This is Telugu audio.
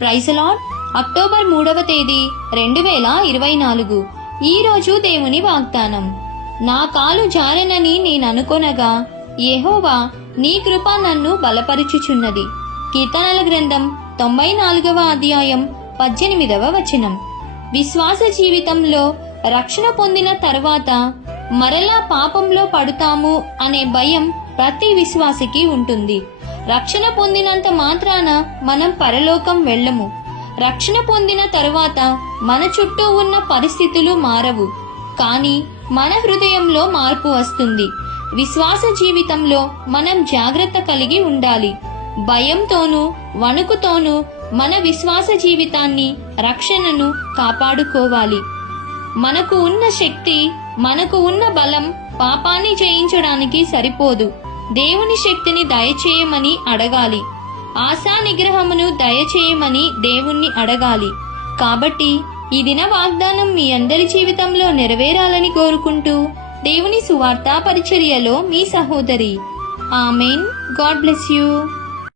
Praise lord. అక్టోబర్ 3వ తేదీ 2024. ఈ రోజు దేవుని వాగ్దానం. నా కాలు జారెనని నేననుకొనగా యెహోవా నీ కృప నన్ను బలపరుచుచున్నది. కీర్తనల గ్రంథం 94వ అధ్యాయం 18వ వచనం. విశ్వాస జీవితంలో రక్షణ పొందిన తర్వాత మరలా పాపంలో పడుతాము అనే భయం ప్రతి విశ్వాసికి ఉంటుంది. రక్షణ పొందినంత మాత్రాన మనం పరలోకం వెళ్ళము. రక్షణ పొందిన తరువాత మన చుట్టూ ఉన్న పరిస్థితులు మారవు, కానీ మన హృదయంలో మార్పు వస్తుంది. విశ్వాస జీవితంలో మనం జాగ్రత్త కలిగి ఉండాలి. భయంతోనూ వణుకుతోనూ మన విశ్వాస జీవితాన్ని, రక్షణను కాపాడుకోవాలి. మనకు ఉన్న శక్తి, మనకు ఉన్న బలం పాపాన్ని జయించడానికి సరిపోదు. దేవుని శక్తిని దయచేయమని అడగాలి. ఆశా నిగ్రహమును దయచేయమని దేవుణ్ణి అడగాలి. కాబట్టి ఈ దిన వాగ్దానం మీ అందరి జీవితంలో నెరవేరాలని కోరుకుంటూ దేవుని సువార్తా పరిచర్యలో మీ సహోదరి. ఆమెన్. God bless you.